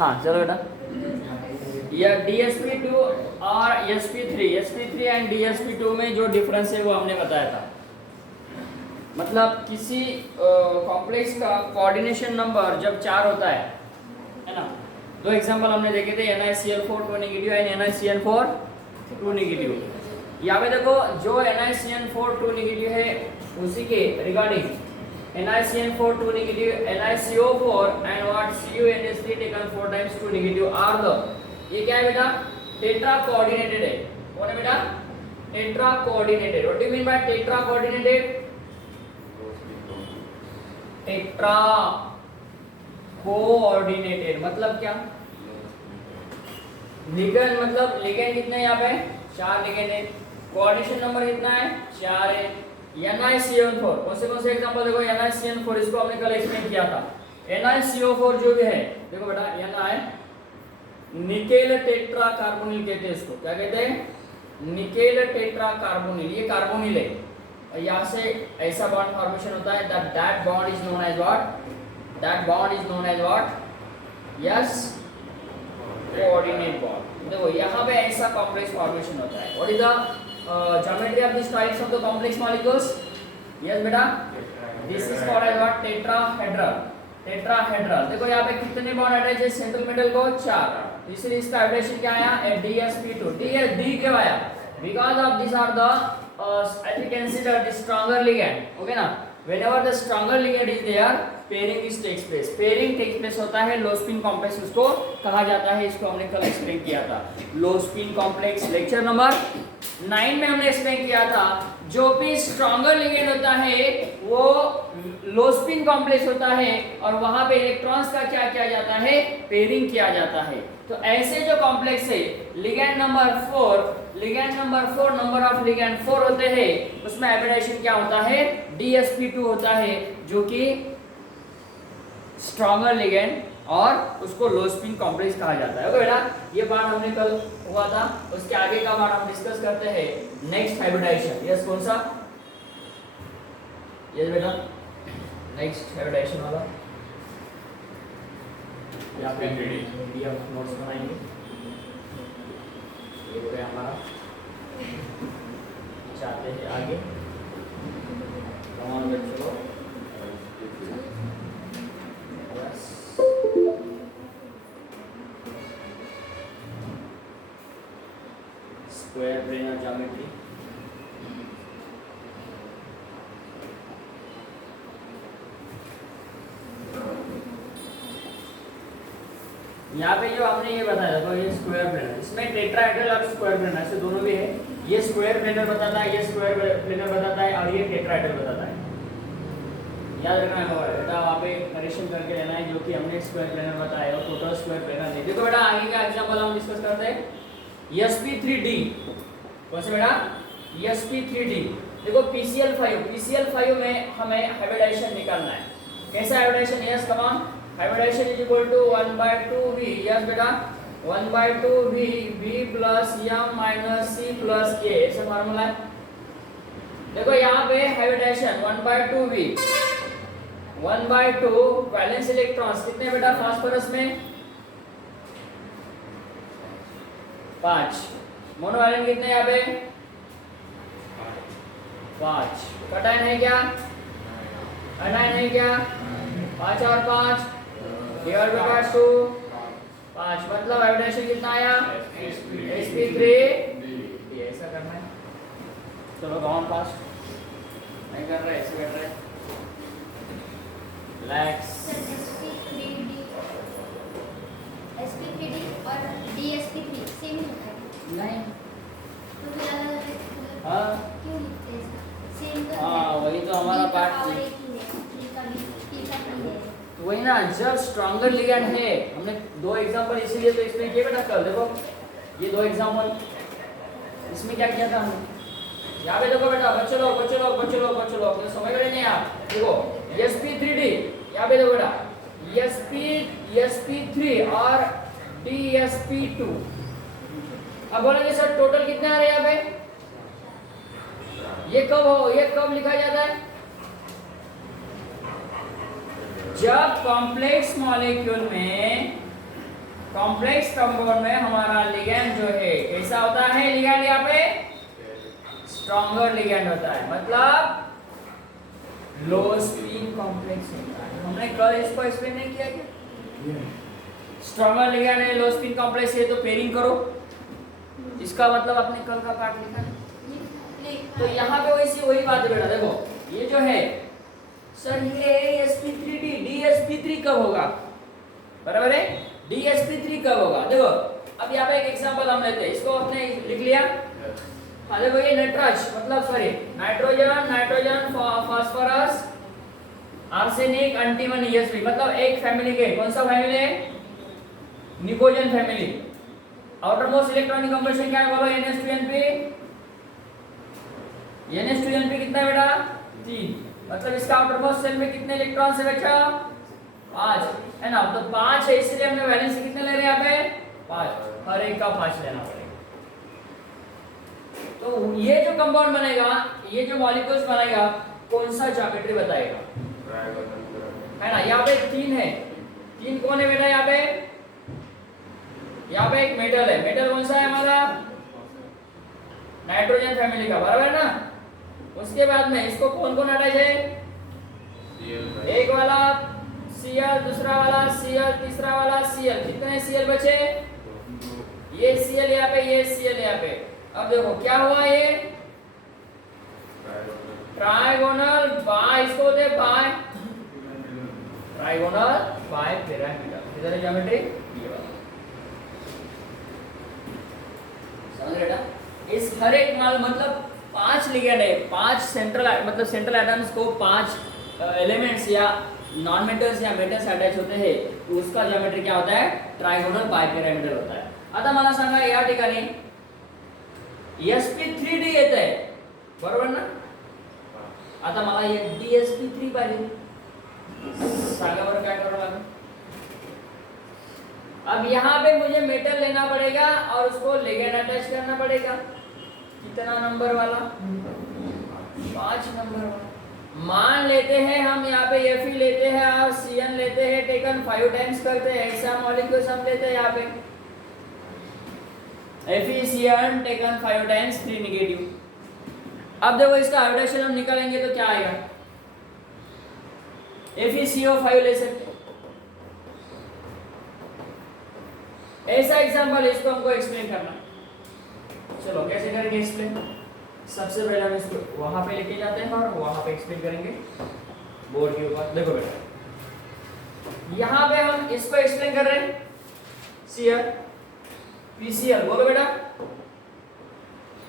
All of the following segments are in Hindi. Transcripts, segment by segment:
हाँ चलो बेटा, या DsP2 और sp3 एंड DsP2 में जो डिफरेंस है वो हमने बताया था। मतलब किसी कॉम्प्लेक्स का कोऑर्डिनेशन नंबर जब 4 होता है ना। दो एग्जांपल हमने देखे थे, NiCl4 2 negative and NiCl4 2 negative. यहाँ पे देखो जो NiCl4 2 नेगेटिव है उसी के regarding NiCl4 2 negative, NiCO4 and what CuNH3 taken 4 times 2 negative are the, ये क्या है बेटा, टेट्रा कोऑर्डिनेटेड है। कौन है बेटा, tetra coordinated. What do you mean bye tetra coordinated? Tetra coordinated मतलब क्या, लिगेंड मतलब लिगेंड कितने हैं यहाँ पे, 4 लिगेंड है, कोऑर्डिनेशन नंबर कितना है, 4 है। NiCl4 कौन से एग्जांपल देखो, NiCl4 इसको हमने कल एक्सप्लेन किया था। NiCO4 जो भी है देखो बेटा, Ni निकेल टेट्रा कार्बोनिल कहते हैं इसको, क्या कहते हैं, निकेल टेट्रा कार्बोनिल। ये कार्बोनिल है और यहाँ से ऐसा बॉन्ड फॉर्मेशन होता है, that bond is known as what, that bond is known as what, yes coordinate bond. देखो यहाँ पे ऐसा कॉम्प्लेक्स फॉर्मेशन होता है। What is the geometry of these types of the complex molecules? Yes beta, this is called as what, tetrahedral। tetrahedral देखो यहाँ पे कितने बॉन्ड अटैच है सेंट्रल मेटल को, 4। इसलिए इसका हाइब्रिडेशन क्या आया, DsP2। D क्यों आया, because of these are the I think consider the stronger ligand, okay ना। whenever the stronger ligand is there, pairing is takes place। pairing takes place होता है, लो स्पिन कॉम्प्लेक्स उसको कहा जाता है। इसको हमने कल एक्सप्लेन किया था, लो स्पिन कॉम्प्लेक्स लेक्चर नंबर 9 में हमने एक्सप्लेन किया था। जो भी स्ट्रॉन्गर लिगेंड होता है वो लो स्पिन कॉम्प्लेक्स होता है और वहां पे इलेक्ट्रॉन्स का क्या किया जाता है, पेयरिंग किया जाता है। तो ऐसे जो कॉम्प्लेक्स है ligand number 4 number of ligand 4 होते हैं, उसमें हाइब्रिडेशन क्या होता है, DsP2 होता है, जो कि स्ट्रॉन्गर लिगेंड और उसको लो स्पिन कॉम्प्लेक्स कहा जाता है। ओके बेटा, ये पार्ट हमने कल हुआ था। उसके आगे का पार्ट हम डिस्कस करते हैं, नेक्स्ट हाइब्रिडाइजेशन। यस कौन सा, यस बेटा नेक्स्ट हाइब्रिडाइजेशन वाला, यहाँ पे PDF नोट्स बनाएंगे। ये हो गया हमारा, चाहते हैं आगे कमान बच्चों स्क्वायर प्लेनर ज्योमेट्री। यहाँ पे जो हमने ये बताया था, ये स्क्वायर प्लेनर, इसमें टेट्राहेड्रल और स्क्वायर प्लेनर ऐसे दोनों भी है। ये स्क्वायर प्लेनर बताता है, ये स्क्वायर प्लेनर बताता है और ये टेट्राहेड्रल बताता है। याद रखना है बेटा, वहाँ पे करेक्शन करके लेना है, जो कि हमने स्क्वायर प्लेनर बताया और टोटल स्क्वायर प्लेनर नहीं। देखो बेटा आगे का एग्जांपल हम डिस्कस करते हैं, sp3d। कौन से बेटा, sp3d। देखो PCl5 में हमें हाइब्रिडाइजेशन निकालना है। कैसा hybridization, yes come on, hybridization is equal to 1/2v। Yes बेटा 1/2v b plus m minus c plus k, ऐसा फार्मूला है। देखो यहाँ पे हाइब्रिडाइजेशन 1/2v 1/2 वैलेंस इलेक्ट्रॉन्स कितने बेटा, फास्फोरस में 5, मोनोवैलेंट कितने यहाँ पे 5, कैटायन है क्या, एनायन है क्या, 5 और 5 डिवाइड बाय 2 5, मतलब हाइब्रिडेशन कितना आया, sp3। ये ऐसा करना है, चलो गाँव पास नहीं कर रहे, ऐसे कर रहे रिलैक्स। sp3d और dsp3 सेम ही होता है नहीं, तो फिर अलग अलग हाँ क्यों लिखते हैं, सेम तो हाँ वही तो हमारा पार्ट है, वही ना। जब स्ट्रॉन्गर लिगेंड है, हमने दो एग्जांपल इसीलिए तो एक्सप्लेन किए बेटा कल। देखो ये दो एग्जांपल, इसमें क्या किया था हमने, यहाँ पे देखो बेटा, बच्चों लोग समझ रहे नहीं आप, देखो sp3d, यहाँ पे देखो बेटा sp3 और dsp2। अब बोलेंगे सर टोटल कितने आ रहे हैं यहाँ पे, ये कब लिखा जाता है, जब कॉम्प्लेक्स मॉलिक्यूल में कॉम्प्लेक्स कंपाउंड में हमारा लिगैंड जो है कैसा होता है, लिगैंड यहाँ पे स्ट्रॉन्गर लिगैंड होता है, मतलब लो स्पिन कॉम्प्लेक्स होता है। हमने कल इसको एक्सप्लेन नहीं किया क्या? स्ट्रॉन्गर लिगैंड है, लो स्पिन कॉम्प्लेक्स है, तो पेयरिंग करो, इसका मतलब आपने कल का पार्ट लिखा है। तो यहाँ पे वही बात है बेटा, देखो ये जो है सर ये sp3d dsp3 कब होगा, बराबर है, dsp3 कब होगा। देखो अब यहाँ पे एक एग्जांपल हम लेते हैं, इसको आपने लिख लिया। हाँ देखो ये नाइट्रस मतलब sorry nitrogen phosphorus arsenic antimony Sp मतलब एक फैमिली के, कौन सा फैमिली है, निकोजन family. Outer most electronic combustion क्या है बोलो, NH2NP कितना है बेटा 3, मतलब इसका आउटर मोस्ट शेल में कितने इलेक्ट्रॉन से बचा 5 है ना, तो 5 है, इसलिए हमने वैलेंसी कितने ले रहे हैं यहाँ पे 5, हर एक का 5 लेना पड़ेगा। तो ये जो कंपाउंड बनेगा, ये जो मॉलिक्यूल्स बनेगा, कौन सा ज्योमेट्री बताएगा, है ना। यहाँ पे 3 है, 3 कौन है बेटा, यहाँ पे एक मेटल है, मेटल कौन सा है हमारा नाइट्रोजन फैमिली का, बराबर है ना। उसके बाद में इसको कौन कौन अटैच है, एक वाला Cl, दूसरा वाला Cl, तीसरा वाला Cl, कितने Cl बचे, ये Cl यहाँ पे, ये Cl यहाँ पे। अब देखो क्या हुआ, ये ट्राइगोनल बाय, इसको बोलते हैं बाय ट्राइगोनल बाय पिरामिडल, इधर है ज्योमेट्री ये वाला, समझ रहे बेटा। इस हर एक माल मतलब 5 लिगेंड है, 5 सेंट्रल मतलब सेंट्रल एटम्स को 5 एलिमेंट्स या नॉन मेटल्स या मेटल्स अटैच होते हैं, तो उसका ज्योमेट्री क्या होता है, ट्राइगोनल बायपिरामिडल होता है। आता मला सांगा या ठिकाणी sp3d येत आहे, बरोबर ना। आता मला ये dsp3 पाहिजे, सांगा बरं काय करावं लागेल। अब यहाँ पे मुझे मेटल लेना पड़ेगा और उसको लिगेंड अटैच करना पड़ेगा, कितना नंबर वाला 5 नंबर वाला। मान लेते हैं हम यहाँ पे Fe लेते हैं और Cn लेते हैं, टेकन 5 टाइम्स करते हैं, ऐसा मॉलिक्यूल्स हम लेते हैं यहाँ पे FeCN टेकन 5 टाइम्स 3 नेगेटिव। अब देखो इसका हाइब्रिडेशन हम निकालेंगे तो क्या आएगा, FeCO5 ले सकते। ऐसा एग्जांपल इसको हमको एक्सप्लेन करना, चलो कैसे करेंगे एक्सप्लेन। सबसे पहले हम इसको वहां पे लेके जाते हैं और वहां पे एक्सप्लेन करेंगे बोर्ड के ऊपर। देखो बेटा यहाँ पे हम इसको एक्सप्लेन कर रहे हैं, Cl PCl बोलो बेटा,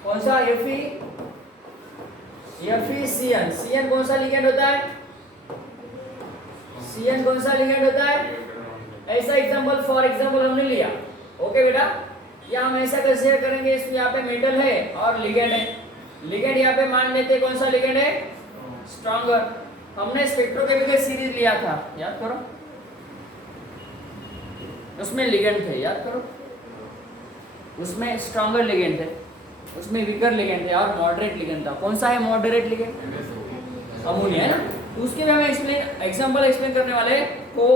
कौन सा FeCN, Cn कौन सा लिगेंड होता है, Cn कौन सा लिगेंड होता है। ऐसा एग्जांपल फॉर एग्जांपल हमने लिया, ओके बेटा। या हम ऐसा कैसे करेंगे, इसमें यहाँ पे मेटल है और लिगेंड है, लिगेंड यहाँ पे मान लेते हैं कौन सा लिगेंड है, स्ट्रॉन्गर। हमने स्पेक्ट्रोकेमिकल सीरीज लिया था, याद करो, उसमें लिगेंड थे, याद करो, उसमें स्ट्रॉन्गर लिगेंड थे, उसमें वीकर लिगेंड थे और मॉडरेट लिगेंड था। कौन सा है मॉडरेट लिगेंड, अमोनिया है ना। उसके भी हम एग्जांपल एक्सप्लेन करने वाले को,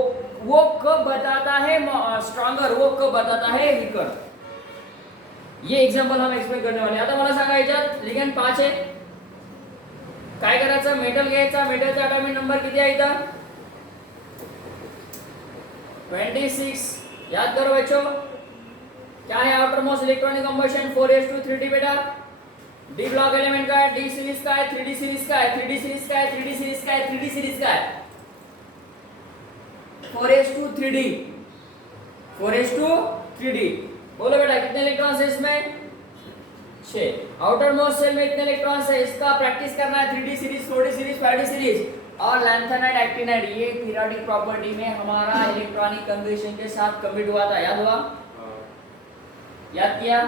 वो कब बताता है स्ट्रॉन्गर, वो कब बताता है वीकर, ये एग्जांपल हम एक्सप्लेन करने वाले। आता मला सांगा याच्यात लिगेंड 5 आहे, काय करायचं, मेटल घ्यायचा, मेटलचा ॲटॉमिक नंबर किती आहे इथं 26, याद करो बच्चों। क्या है outer most electronic combustion 4s2 3d बेटा, डी ब्लॉक एलिमेंट का है, डी सीरीज का है, 3d सीरीज का है, 3d सीरीज का है, 3d सीरीज का है, 3d सीरीज का है, 4s2 3d। बोलो बेटा कितने इलेक्ट्रॉन्स है इसमें 6। आउटर मोस्ट सेल में कितने इलेक्ट्रॉन्स है, इसका प्रैक्टिस करना है, 3d series, 4d series, 5d series और लैंथेनाइड एक्टिनाइड। ये पीरियोडिक प्रॉपर्टी में हमारा इलेक्ट्रॉनिक कंबशन के साथ कमिट हुआ था, याद हुआ, याद किया,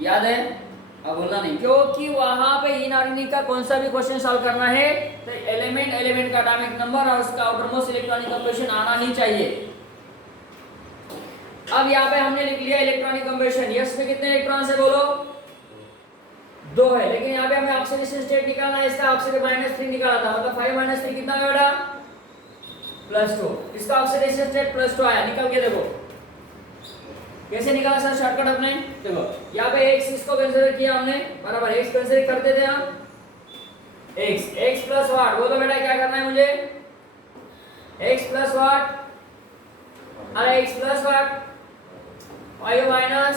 याद है, अब बोलना नहीं, क्योंकि वहां पे इनऑर्गेनिक का कौन सा भी क्वेश्चन सॉल्व करना है तो एलिमेंट का एटॉमिक नंबर और उसका आउटर मोस्ट इलेक्ट्रॉनिक कंबशन आना ही चाहिए। अब यहाँ पे हमने लिख लिया इलेक्ट्रॉनिक कंबशन, यस में कितने इलेक्ट्रॉन्स है बोलो 2 है, लेकिन यहाँ पे हमें ऑक्सीडेशन स्टेट निकालना है, इसका ऑक्सीडेशन -3 निकाला था, मतलब 5 - 3 कितना है बेटा +2, इसका ऑक्सीडेशन स्टेट +2 आया, निकल के देखो कैसे निकाला सर शॉर्टकट अपने? देखो यहाँ पे x इसको कंसीडर किया हमने, बराबर x कंसीडर करते थे हम, x प्लस व्हाट, बोलो बेटा क्या करना है मुझे? x प्लस व्हाट, अरे x plus what, 5 minus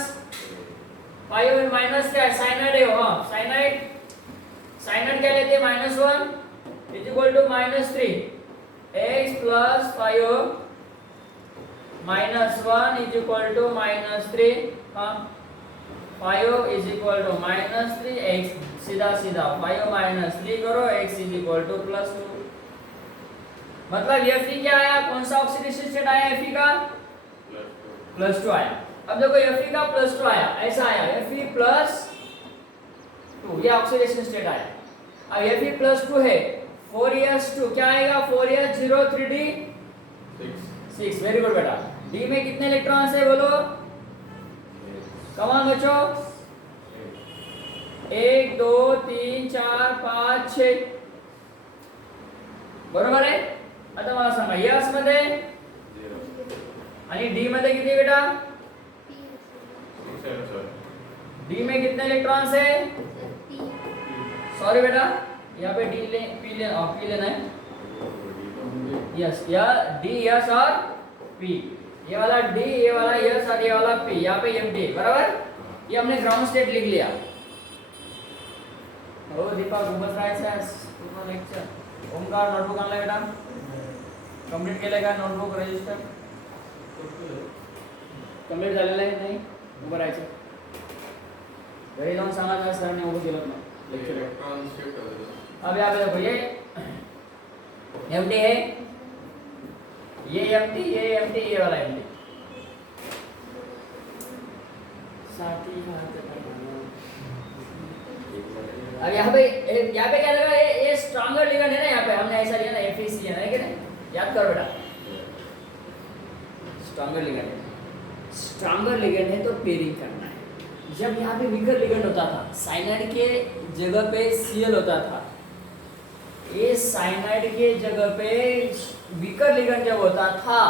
5 minus क्या है? साइनाइड है, हाँ साइनाइड क्या लेते हैं? -1 is equal to -3, x plus 5 -1 is equal to -3, हाँ 5 इज इक्वल टू -3, x सीधा 5 -3 करो, x इज इक्वल टू +2। मतलब Fe क्या आया? कौन सा ऑक्सीडेशन स्टेट आया Fe का? +2 आया। अब देखो Fe का +2 आया, ऐसा आया Fe +2, ये ऑक्सीडेशन स्टेट आया। अब Fe +2 है, 4s2 क्या आएगा? 4s0 3d 6, वेरी गुड बेटा। D में कितने इलेक्ट्रॉन्स है बोलो? कमान बच्चों, 1 2 3 4 5 6, बरोबर आहे? आता मला सांगा यस मध्ये आणि डी मध्ये किती बेटा? डी में कितने इलेक्ट्रॉन्स है? सॉरी बेटा, यहाँ पे डी ले पी लेना है, यस या डी यस और पी, ये वाला डी, ये वाला यस और ये वाला पी, यहाँ पे एम डी, बराबर? ये हमने ग्राउंड स्टेट लिख लिया। ओ दीपा घुमत राहायचं पूर्ण लेक्चर। ओमकार नोटबुक आणला बेटा? कंप्लीट केलं का नोटबुक रजिस्टर? कंप्लीट झालेलं आहे? नाही, उभं राहायचं, घरी जाऊन सांगायचं सरांनी उभं केलं ना लेक्चर। अब यहाँ पे देखो ये एमडी है, ये एमडी, ये एमडी, ये वाला एमडी, साथी हाथ अब यहाँ पे क्या लगा? ये स्ट्रॉन्गर लिगेंड है ना, यहाँ पे हमने ऐसा लिया ना FeC है ना, कि नहीं? याद करो बेटा, स्ट्रॉन्गर लिगेंड है, स्ट्रॉन्गर लिगेंड है तो पेयरिंग करना है। जब यहाँ पे वीकर लिगेंड होता था, साइनाइड के जगह पे Cl होता था, ये साइनाइड के जगह पे वीकर लिगेंड जब होता था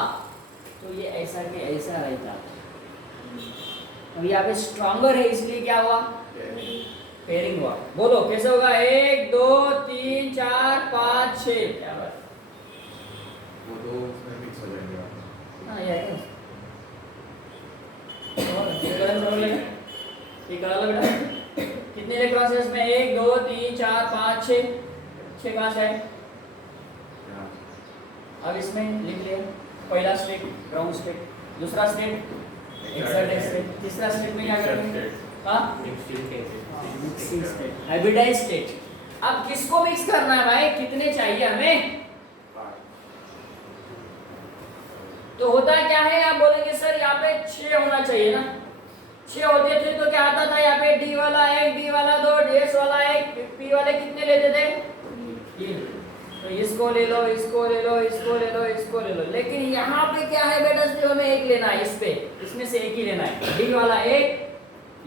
तो ये ऐसा के ऐसा रहता था। अब यहाँ पे स्ट्रॉन्गर है इसलिए क्या हुआ? पेयरिंग हुआ। बोलो कैसे होगा? 1 2 3 4 5 6, क्या बात, वो दो उसमें मिक्स हो जाएंगे। हाँ ये बेटा कितने इलेक्ट्रॉन्स है इसमें? 1 2 3 4 5 6 कहाँ से है? अब इसमें लिख लिया, पहला स्टेट ग्राउंड स्टेट, दूसरा स्टेट एक्सर्टेड स्टेट, तीसरा स्टेट में क्या करेंगे? हाँ मिक्सिंग स्टेट, हाइब्रिडाइज स्टेट। अब किसको मिक्स करना है भाई? कितने चाहिए हमें? तो होता क्या है, आप बोलेंगे सर यहाँ पे 6 होना चाहिए ना, 6 होते थे तो क्या आता था? यहाँ पे डी वाला 1, डी वाला 2, डीएस वाला 1, पी वाले कितने लेते थे? 3। तो इसको ले लो, इसको ले लो, इसको ले लो, इसको ले लो, लेकिन यहाँ पे क्या है बेटा? सिर्फ हमें एक लेना है, इस पे इसमें से एक ही लेना है। डी वाला 1,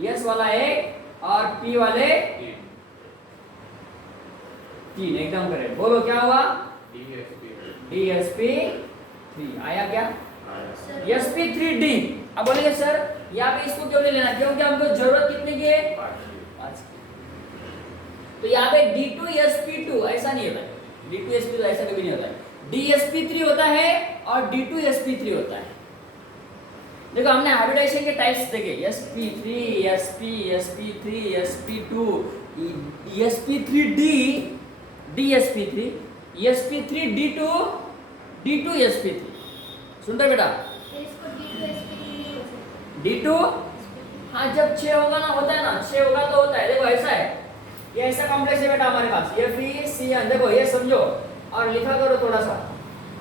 एस वाला 1 और पी वाले 3, एकदम करेक्ट। बोलो क्या हुआ? DSP3 आया क्या? sp3d। अब बोलेंगे सर यहाँ पे इसको क्यों नहीं लेना? क्योंकि हमको जरूरत कितने की है? 5 की। तो यहाँ पे D2sp2 ऐसा नहीं होता है, D2sp2 ऐसा कभी नहीं होता है, DSP3 होता है और D2sp3 होता है। देखो हमने हाइब्रिडाइजेशन के टाइप्स देखे, sp3 sp sp3 sp2 sp3d dsp3 sp3d2 d2sp3। सुनते बेटा? इसको D2sp3 नहीं हो सकता। D2 हाँ जब 6 होगा ना, होता है ना, 6 होगा तो होता है। देखो ऐसा है, ये ऐसा कॉम्प्लेक्स है बेटा हमारे पास, FeCN, देखो ये समझो और लिखा करो थोड़ा सा।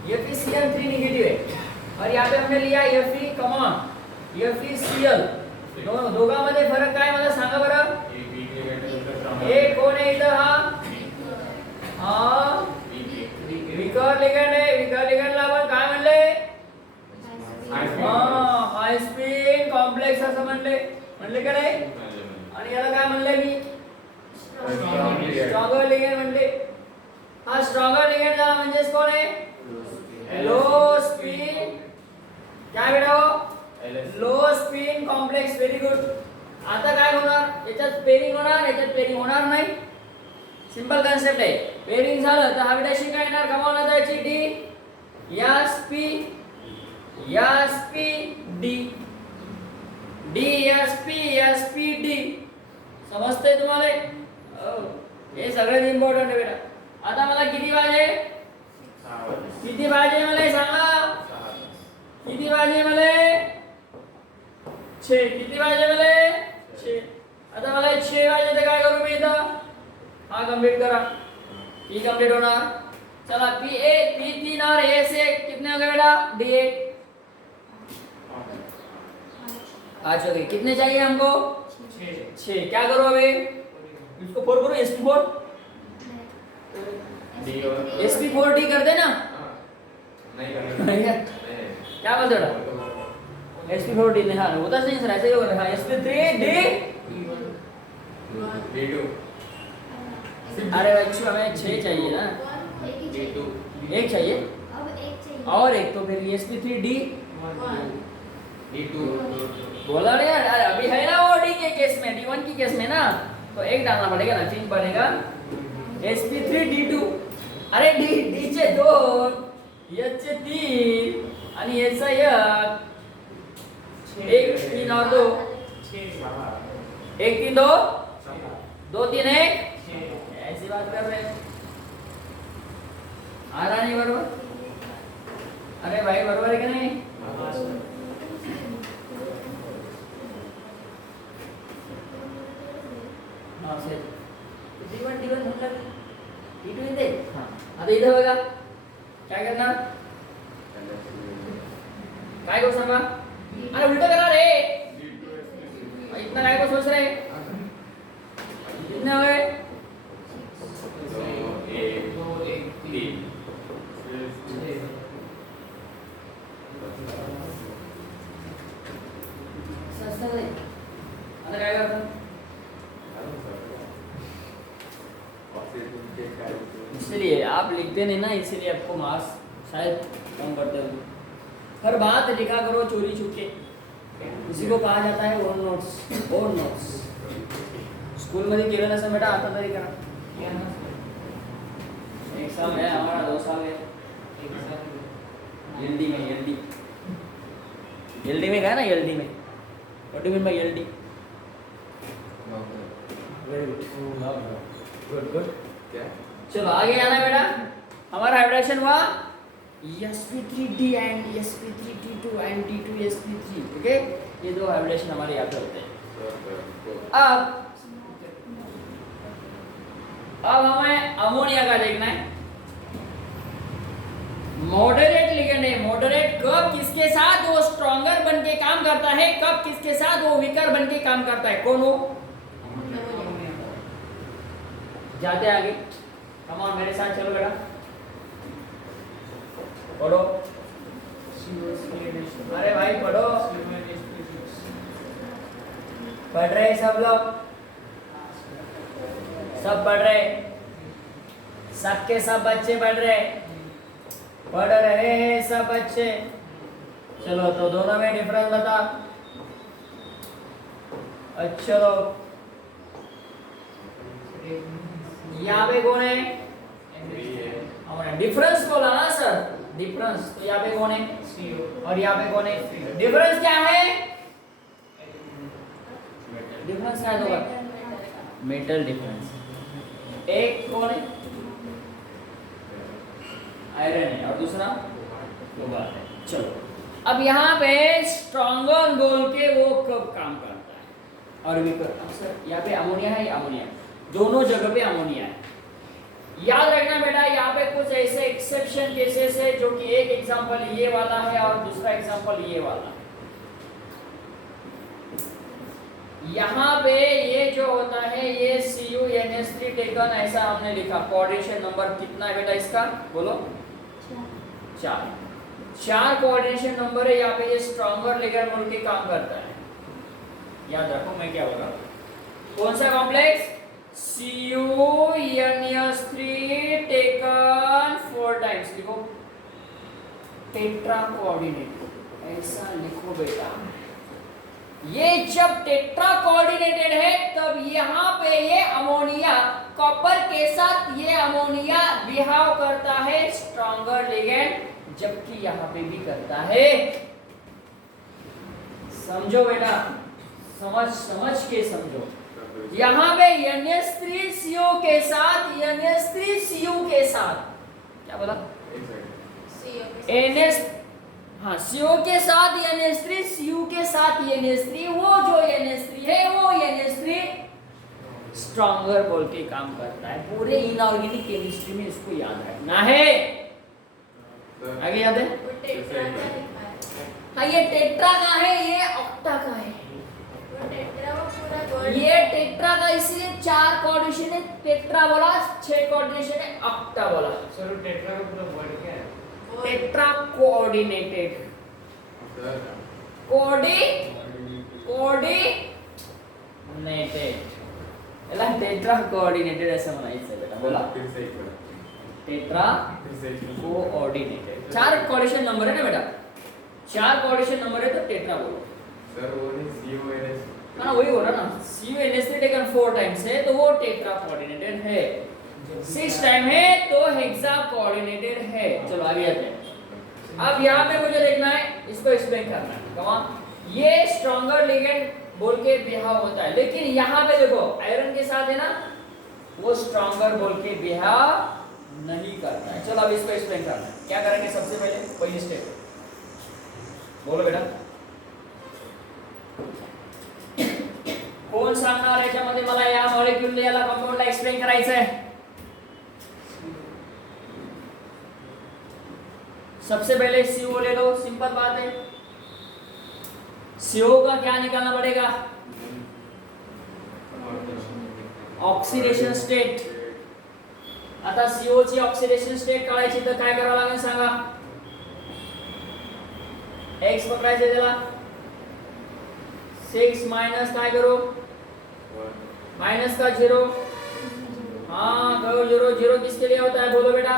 FeCN 3 नेगेटिव है और यहाँ पे हमने लिया Fe कॉमन, FeCl, दोनों दोघांमध्ये फरक काय मला सांगा बरं? एक कोण आहे इथं? हा विकर लिगेंड आहे, विकर लिगेंडला आपण काय म्हणले? हाय स्पिन कॉम्प्लेक्स असं म्हणले का नाही? आणि याला काय म्हणले मी? स्ट्रॉंगर लिगेंड म्हणले। हा स्ट्रॉंगर लिगेंड झाला म्हणजे कोण आहे? लो स्पिन, क्या बेटा हो? लो स्पिन कॉम्प्लेक्स. Very good. आता काय होणार, याच्यात पेरिंग होणार, याच्यात पेरिंग होणार नाही. सिंपल कन्सेप्ट आहे. पेरिंग झालं तर हवेशी काय येणार, गमावला जायची D S P D D S P D. समजतंय तुम्हाला? हे सगळ्यात इम्पॉर्टंट आहे बेटा. आता मला किती पाहिजे, किती पाहिजे मला सांगा, किती पाहिजे मला, 6. किती पाहिजे मला, 6. आता मला 6 पाहिजे तर काय करू मी इथं, हा कंप्लीट करा. पी कंप्लीट होणार. चला पी ए पी 3 और ए से कितने हो गए बेटा, डी 8 5 हो गए. कितने चाहिए हमको, 6. क्या करो अभी, इसको 4 करो, sp4 sp4 डी कर देना. नहीं करना. क्या बोलते हो, sp4 डी नहीं, हाँ होता नहीं सर, ऐसे ही होगा. हाँ sp3 डी D2. अरे बच्चों हमें 6 चाहिए ना, एक ही चाहिए. D2. एक चाहिए अब एक चाहिए. और एक, तो फिर sp3 डी D2. बोला रे यार. अरे अभी है ना वो डी के केस में, d1 की केस में ना, तो एक डालना पड़ेगा ना, 3 बनेगा sp3 d2. अरे डी चे 2, h चे 3 आणि याचा 1 3 और 2, 1 3 2 2 3 1. ऐसी बात कर रहे हैं, आ रहा नहीं बरोबर. अरे भाई बरोबर है कि नहीं. हाँ से d1 होगा, d2 इथे. हाँ आता इथं बघा काय करणार, काय को सांगा. अरे उलट करा रे, इतना काय को सोच रहे. कितने हो गए, 2 1 3. सस्ता नाही. आता काय करतो, इसलिए आप लिखते नहीं ना, इसीलिए आपको मार्क्स शायद कम करते हो. हर बात लिखा करो चोरी छुपके. इसी को कहा जाता है ओन नोट्स. स्कूल मध्ये केलं नसेल बेटा, आता तरी करा. एग्जाम है हमारा 2 साल है. एलडी में गया ना, एलडी में. What do you mean by LD. Very good. क्या? चलो आगे आना बेटा. हमारा हाइब्रिडेशन हुआ sp3d and sp3d2 and d2 sp3. Okay, ये 2 हाइब्रिडेशन हमारे यहाँ पे होते हैं. अब हमें अमोनिया का देखना है. मॉडरेट लिगेंड है. मॉडरेट कब किसके साथ वो स्ट्रॉन्गर बन के काम करता है, कब किसके साथ वो वीकर बन के काम करता है, कौन हो. जाते आगे, कम ऑन मेरे साथ चलो बेटा, पढ़ो. अरे भाई पढ़ो, पढ़ रहे सब लोग, सब पढ़ रहे, सबके सब बच्चे पढ़ रहे हैं सब बच्चे. चलो तो दोनों में डिफरेंस बता. अच्छा यहाँ पे कौन है, हमने डिफरेंस बोला ना सर, डिफरेंस. तो यहाँ पे कौन है, और यहाँ पे कौन है. डिफरेंस क्या है, डिफरेंस क्या होगा, मेटल डिफरेंस. एक कौन है, आयरन है, और दूसरा कोबाल्ट है. चलो अब यहाँ पे स्ट्रॉन्गर बोल के वो कब काम करता है, और वीकर. सर यहाँ पे अमोनिया है, अमोनिया, दोनों जगह पे अमोनिया है. याद रखना बेटा, यहाँ पे कुछ ऐसे एक्सेप्शन केसेस है, जो कि एक एग्जांपल ये वाला है और दूसरा एग्जांपल ये वाला है. यहाँ पे ये जो होता है ये CuNH3 टेकन, ऐसा हमने लिखा. कोऑर्डिनेशन नंबर कितना है बेटा इसका, बोलो. 4 कोऑर्डिनेशन नंबर है. यहाँ पे ये स्ट्रॉन्गर लिगेंड बोल के काम करता है. याद रखो मैं क्या बोल रहा हूँ. कौन सा कॉम्प्लेक्स, CuNH3 टेकन 4 टाइम्स. लिखो टेट्रा कोऑर्डिनेट, ऐसा लिखो बेटा. ये जब टेट्रा कोऑर्डिनेटेड है तब यहाँ पे ये अमोनिया कॉपर के साथ ये अमोनिया बिहेव करता है स्ट्रॉन्गर लिगेंड, जबकि यहाँ पे भी करता है। समझो बेटा, समझ के समझो। यहाँ पे NH3CO के साथ NH3Cu के साथ क्या बोला? NH हाँ CO के साथ NH3, Cu के साथ NH3, वो जो NH3 है वो NH3 स्ट्रॉन्गर बोल के काम करता है। पूरे इनऑर्गेनिक केमिस्ट्री में इसको याद रखना है। आगे याद है? हाँ, ये टेट्रा का है, ये ऑक्टा का है। ये टेट्रा का इसलिए 4 कोऑर्डिनेशन है, टेट्रा बोला, 6 कोऑर्डिनेशन है, ऑक्टा बोला। सर टेट्रा का पूरा वर्ड क्या है? टेट्रा कोऑर्डिनेटेड, कोऑर्डिनेटेड याला टेट्रा कोऑर्डिनेटेड असं म्हणायचं बेटा। बोला टेट्रा कोऑर्डिनेटेड। 4 कोऑर्डिनेशन नंबर है ना बेटा, 4 कोऑर्डिनेशन नंबर है तो टेट्रा बोलो। सर वो नहीं CONS हाँ वही बोला ना, CuNH3 टेकन 4 टाइम्स है तो वो टेट्रा कोऑर्डिनेटेड है, 6 टाइम है तो हेक्सा कोऑर्डिनेटेड है। चलो आगे आते हैं। अब यहाँ पे मुझे देखना है, इसको एक्सप्लेन करना है। कमाल, ये स्ट्रॉन्गर लिगेंड बोल के बिहेव होता है, लेकिन यहाँ पे देखो आयरन के साथ है ना, वो स्ट्रॉन्गर बोल के बिहेव नहीं करता है। चलो अब इसको एक्सप्लेन करना है। क्या करेंगे? सबसे पहले पहली स्टेप बोलो बेटा, कोण सांगणार याच्यामध्ये मला या मॉलिक्यूल याला कंपाऊंडला एक्सप्लेन करायचं है? सबसे पहले CO ले लो, सिंपल बात है। CO का क्या निकालना पड़ेगा? Oxidation state. आता CO ची ऑक्सिडेशन स्टेट काढायची तर काय करावं लागेल सांगा? X पकडायचं त्याला, 6 माइनस काय करो? माइनस का 0। हाँ करो 0, 0 किसके लिए होता है बोलो बेटा?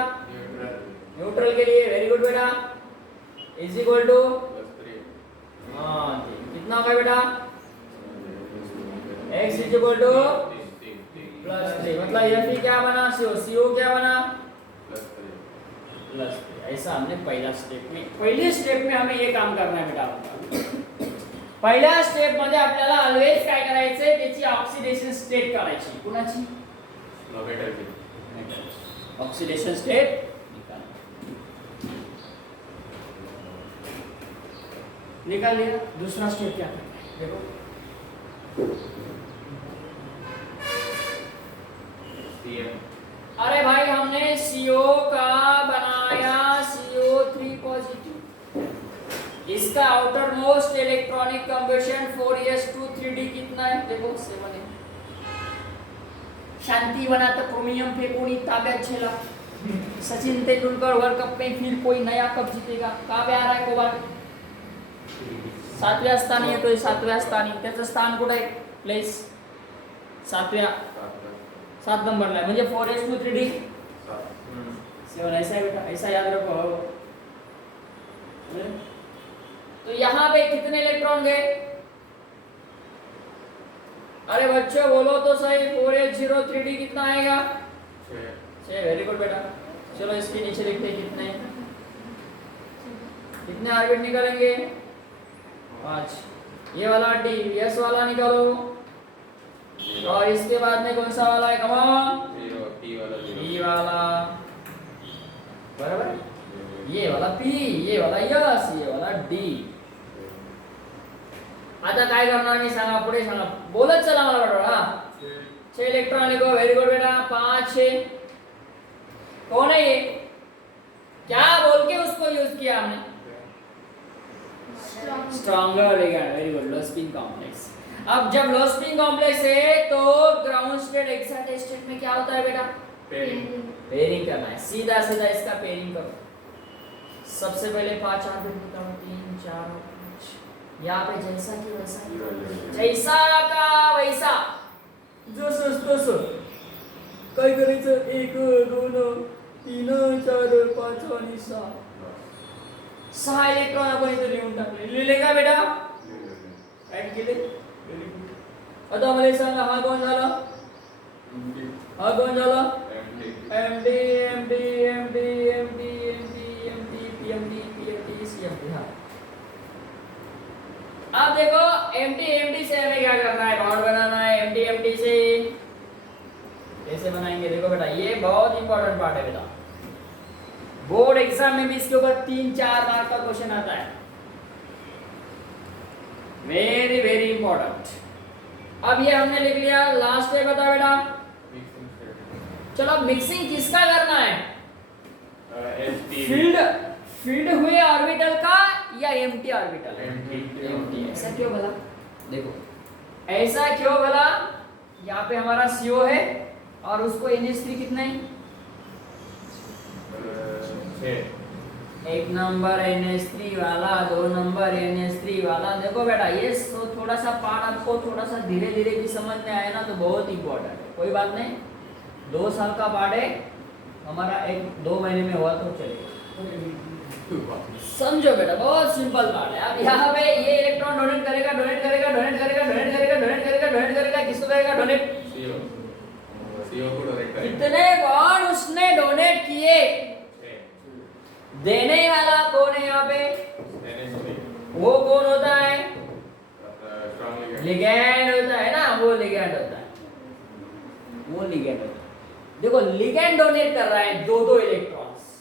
न्यूट्रल के लिए। वेरी गुड बेटा। इज इक्वल टू हाँ कितना होगा बेटा? x इज इक्वल टू +3, मतलब Fe क्या बना? CO क्या बना? +3। ऐसा हमने पहला स्टेप में, पहली स्टेप में हमें ये काम करना है बेटा। पहिल्या स्टेप मध्ये आपल्याला ऑलवेज काय करायचंय? त्याची ऑक्सिडेशन स्टेट काढायची। कुणाची? मेटलची। ऑक्सिडेशन स्टेट निकाल लिया। दूसरा स्टेप क्या करना है देखो, अरे भाई हमने CO का बनाया CO3 पॉजिटिव, इसका outer most electronic combustion 4s2 3d कितना है देखो 7 है। शांति बना तो क्रोमियम फेंकोनी ताब्यात छेला। सचिन तेंदुलकर वर्ल्ड कप में फिर कोई नया कप जीतेगा। कहाँ पे आ रहा है कोबाल्ट? 7व्या स्थानी येतोय, 7व्या स्थानी। त्याचं स्थान कुठे आहे? प्लेस 7 नंबरला है, म्हणजे 4s2 3d 7 ऐसा है बेटा, ऐसा याद रखो। तो यहाँ पे कितने इलेक्ट्रॉन गए? अरे बच्चों बोलो तो सही, 4s0 3d कितना आएगा? 6। वेरी गुड बेटा। चलो इसके नीचे लिखते हैं कितने कितने ऑर्बिट निकालेंगे? 5। ये वाला D, S वाला निकालो, और इसके बाद में कौन सा वाला है? कमान P वाला, बराबर। ये वाला P, ये वाला S, ये वाला D। आता काय करणार मी सांगा, पुढे सांगा, बोलत चला मला बरोबर। हाँ 6 इलेक्ट्रॉन लिखो। वेरी गुड बेटा। 5 6 कौन है ये? क्या बोल के उसको यूज किया हमने? Stronger ligand. Very good. लो स्पिन कॉम्प्लेक्स। अब जब लो स्पिन कॉम्प्लेक्स है तो ग्राउंड स्टेट एक्साइटेड स्टेट में क्या होता है बेटा? पेयरिंग करना है। सीधा सीधा इसका पेयरिंग करो। सबसे पहले 5 ऑर्बिट निकालो, 3 4 5। यहाँ पे जैसा कि वैसा, जैसा का वैसा, जसं तसं काय करायचं? 1 2 3 4 5 आणि 6 इलेक्ट्रॉन आपण इथे लिहून टाकले। लिहिले का बेटा? केले आता मला सांगा हा कोण झाला हा कोण झाला MD MD MD MD MD MD PMD PMD CMD हाँ अब देखो एमडी एमडी से हमें क्या करना है बॉन्ड बनाना है एमडी एमडी से कैसे बनाएंगे देखो बेटा ये बहुत इंपॉर्टेंट पार्ट है बेटा बोर्ड एग्जाम में भी इसके ऊपर 3-4 मार्क का क्वेश्चन आता है वेरी वेरी इंपॉर्टेंट अब ये हमने लिख लिया लास्ट में बता बेटा चलो मिक्सिंग किसका करना है फील्ड फील्ड हुए ऑर्बिटल का या एम्प्टी ऑर्बिटल एम्प्टी ऐसा क्यों भला देखो ऐसा क्यों भला यहाँ पे हमारा CO है और उसको NH3 कितना है 1 नंबर NH3 वाला 2 नंबर NH3 वाला देखो बेटा ये थोड़ा सा पार्ट आपको थोड़ा सा धीरे धीरे भी समझ में आए ना तो बहुत इंपॉर्टेंट है कोई बात नहीं 2 साल का पार्ट है हमारा 1-2 महीने में हुआ तो चलेगा समझो बेटा बहुत सिंपल पार्ट है अब यहाँ पे ये इलेक्ट्रॉन डोनेट करेगा डोनेट करेगा डोनेट करेगा डोनेट करेगा डोनेट करेगा डोनेट करेगा किसको करेगा डोनेट CO को डोनेट करेगा कितने बॉन्ड उसने डोनेट किए देने वाला कौन है यहाँ पे वो कौन होता है लिगैंड होता है ना वो लिगैंड होता है वो लिगैंड होता है देखो लिगैंड डोनेट कर रहा है 2-2 इलेक्ट्रॉन्स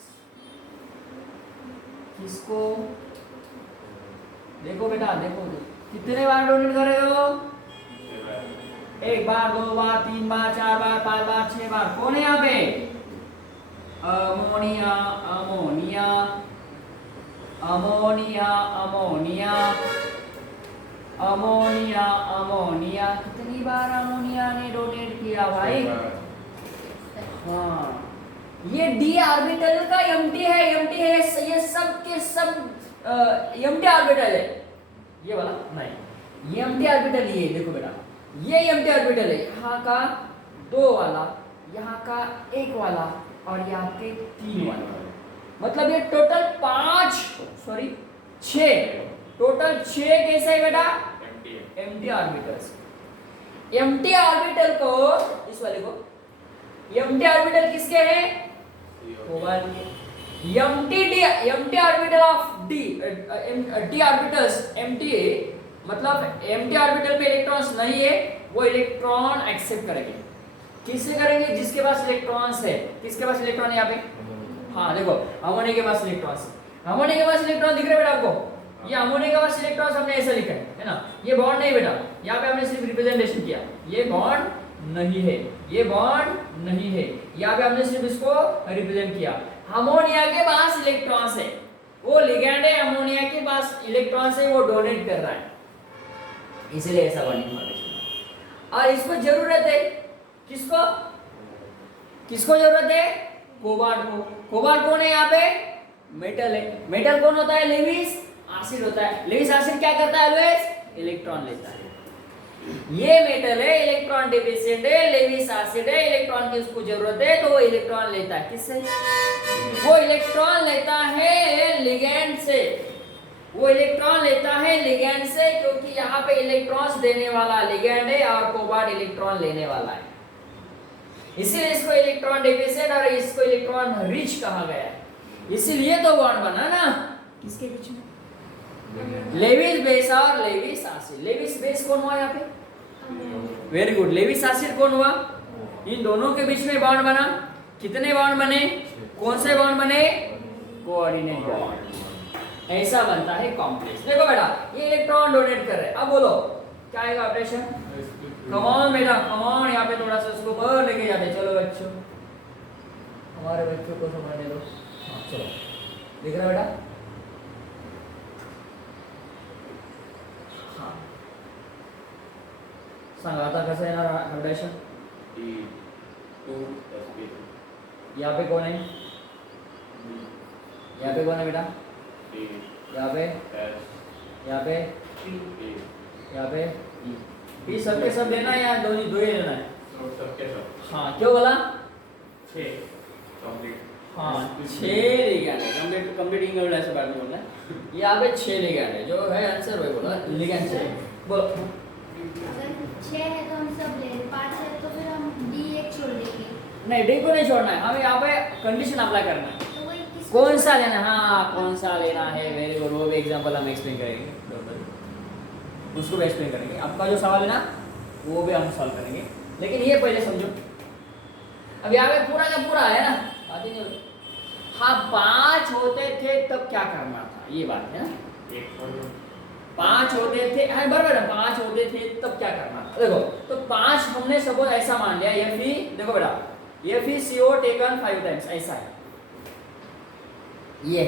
किसको देखो बेटा देखो कितने बार डोनेट करेगा वो 1 बार 2 बार 3 बार 4 बार 5 बार 6 बार कौन है यहाँ पे ammonia ammonia ammonia ammonia ammonia ammonia कितनी बार अमोनिया ने डोनेट किया भाई हाँ ये डी ऑर्बिटल का एम्प्टी है ये सब के सब एम्प्टी ऑर्बिटल है ये वाला नहीं ये एम्प्टी ऑर्बिटल ये देखो बेटा ये एम्प्टी ऑर्बिटल है यहाँ का 2 वाला यहाँ का 1 वाला और यहाँ पे 3 वाला मतलब ये टोटल 6 टोटल 6 कैसे है बेटा एम्प्टी ऑर्बिटल्स एम्प्टी ऑर्बिटल को इस वाले को एम्प्टी ऑर्बिटल किसके हैं कोबाल्ट के empty orbital of D orbitals empty मतलब एम्प्टी ऑर्बिटल पे इलेक्ट्रॉन्स नहीं है वो इलेक्ट्रॉन एक्सेप्ट करेंगे किससे करेंगे जिसके पास इलेक्ट्रॉन्स है किसके पास इलेक्ट्रॉन है यहाँ पे हाँ देखो अमोनिया के पास इलेक्ट्रॉन्स अमोनिया के पास इलेक्ट्रॉन दिख रहे बेटा आपको ये अमोनिया के पास इलेक्ट्रॉन्स हमने ऐसा लिखा है ना ये बॉन्ड नहीं बेटा यहाँ पे हमने सिर्फ रिप्रेजेंटेशन किया ये बॉन्ड नहीं है ये बॉन्ड नहीं है यहाँ पे हमने सिर्फ इसको रिप्रेजेंट किया अमोनिया के पास इलेक्ट्रॉन्स है वो लिगैंड है अमोनिया के पास इलेक्ट्रॉन्स है वो डोनेट कर रहा है इसलिए ऐसा बॉन्डिंग फॉर्मेशन और इसको जरूरत है किसको किसको जरूरत है कोबाल्ट कौन है यहाँ पे मेटल है मेटल कौन होता है लेविस एसिड होता है लेविस एसिड क्या करता है ऑलवेज इलेक्ट्रॉन लेता है ये मेटल है इलेक्ट्रॉन डिफिशिएंट है लेविस एसिड है इलेक्ट्रॉन की उसको जरूरत है तो वो इलेक्ट्रॉन लेता है किससे वो इलेक्ट्रॉन लेता है लिगैंड से वो इलेक्ट्रॉन लेता है लिगैंड से क्योंकि यहाँ पे इलेक्ट्रॉन्स देने वाला लिगैंड है और कोबाल्ट इलेक्ट्रॉन लेने वाला है इसीलिए इसको इलेक्ट्रॉन डेफिशिएंट और इसको इलेक्ट्रॉन रिच कहा गया है इसीलिए तो बॉन्ड बना ना किसके बीच में लेविस बेस और लेविस एसिड लेविस बेस कौन हुआ यहाँ पे वेरी गुड लेविस एसिड कौन हुआ इन दोनों के बीच में बॉन्ड बना कितने बॉन्ड बने कौन से बॉन्ड बने कोऑर्डिनेट बॉन्ड ऐसा बनता है कॉम्प्लेक्स देखो बेटा ये इलेक्ट्रॉन डोनेट कर रहे हैं अब बोलो क्या आएगा ऑपरेशन कम ऑन बेटा कम ऑन यहाँ पे थोड़ा सा इसको बाहर लेके जाते चलो बच्चों हमारे बच्चों को समझने दो हाँ चलो दिख रहा बेटा हाँ सांगा आता कसं येणार ऑपरेशन यहाँ पे कौन है यहाँ पे कौन है बेटा यहाँ पे यहाँ पे यहाँ पे ये सबके सब लेना है या दो ही लेना है सबके सब हाँ क्यों बोला 6 कंप्लीट हाँ 6 लिगैंड है, कंप्लीट इंग्लिश ऐसे बात नहीं बोलना है। यहाँ पे 6 लिगैंड है, जो है आंसर वही बोला, लिगैंड 6 बोलो। अगर 6 है तो हम सब ले लें, 5 है तो फिर हम डी एक छोड़ देंगे। नहीं डी को नहीं छोड़ना है, हमें यहाँ पे कंडीशन अप्लाई करना है। तो वही किस कौन सा लेना है, हाँ कौन सा लेना है, वेरी गुड, वो भी एग्जांपल हम एक्सप्लेन करेंगे, उसको भी एक्सप्लेन करेंगे। आपका जो सवाल है ना वो भी हम सॉल्व करेंगे, लेकिन ये पहले समझो। अब यहाँ पे पूरा का पूरा है ना, बात ही नहीं होती। हाँ 5 होते थे तब क्या करना था, ये बात है ना। 5 होते थे, हाँ बराबर है, 5 होते थे तब क्या करना था। देखो तो 5 हमने सपोज ऐसा मान लिया, एफ ई देखो बेटा, एफ ई सी ओ टेकन 5 टाइम्स, ऐसा है ये।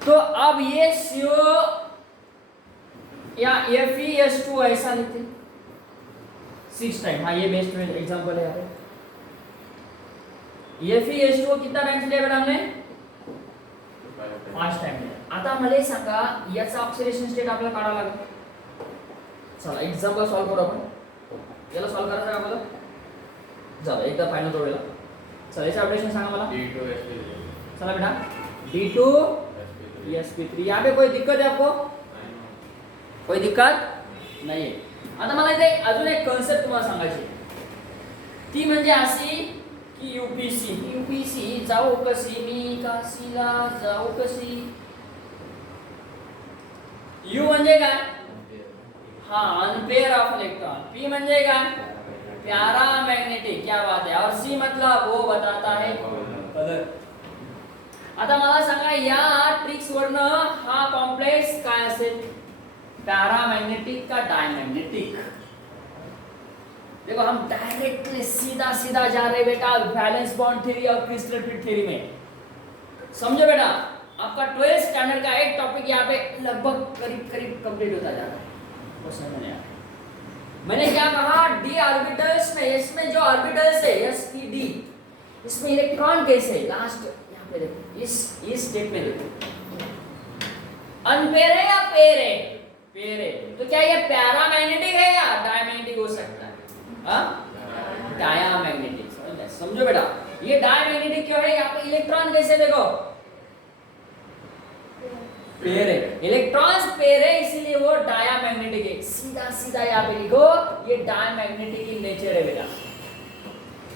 तो अब ये CO या FeS2 ऐसा लिखते 6 टाइम, हाँ ये बेस्ट एग्जांपल है यहाँ पे। FeS2 कितना टाइम्स लिया बेटा हमने, 5 टाइम लिया। आता मला सांगा याचा ऑक्सिडेशन स्टेट आपल्याला काढावा लागेल। चला एक्झाम्पल सॉल्व करू आपण, याला सॉल्व करायचं का मला, चला एकदा फायनल तोडूया। चला याचं अपडेशन सांगा मला। D2 SP3 चला बेटा D2 SP3, यहाँ पे कोई दिक्कत है आपको, कोई दिक्कत नाही आहे। आता मला इथे अजून एक कन्सेप्ट तुम्हाला सांगायची, ती म्हणजे अशी की यूपीसी जाऊ कशी, मी काशीला जाऊ कशी। यू म्हणजे काय, हा अनपेयर ऑफ इलेक्ट्रॉन, पी म्हणजे काय, पैरामैग्नेटिक, क्या बात है, और सी मतलब वो बताता है कलर। आता मला सांगा या ट्रिक्स वरनं हा कॉम्प्लेक्स काय असेल, पैरामैग्नेटिक का डायमैग्नेटिक। देखो हम डायरेक्टली सीधा सीधा जा रहे बेटा वैलेंस बॉन्ड थ्योरी और क्रिस्टल फिट थ्योरी में, समझो बेटा। आपका 12th स्टैंडर्ड का एक टॉपिक यहाँ पे लगभग करीब करीब कंप्लीट होता जा रहा है, वो समझ में आया। मैंने क्या कहा, डी ऑर्बिटल्स में, इसमें जो ऑर्बिटल्स है sp_d, इसमें इलेक्ट्रॉन कैसे है, लास्ट यहाँ पे देखो, इस स्टेप में देखो, अनपेयर है या पेयर है, पेयर है। तो क्या ये पैरामैग्नेटिक है या डायमैग्नेटिक हो सकता है, हाँ डायमैग्नेटिक। समझो बेटा ये डायमैग्नेटिक क्यों है, यहाँ पे इलेक्ट्रॉन कैसे देखो पेयर है, इलेक्ट्रॉन्स पेयर है इसीलिए वो डायमैग्नेटिक है। सीधा सीधा यहाँ पे लिखो ये डायमैग्नेटिक इन नेचर है बेटा।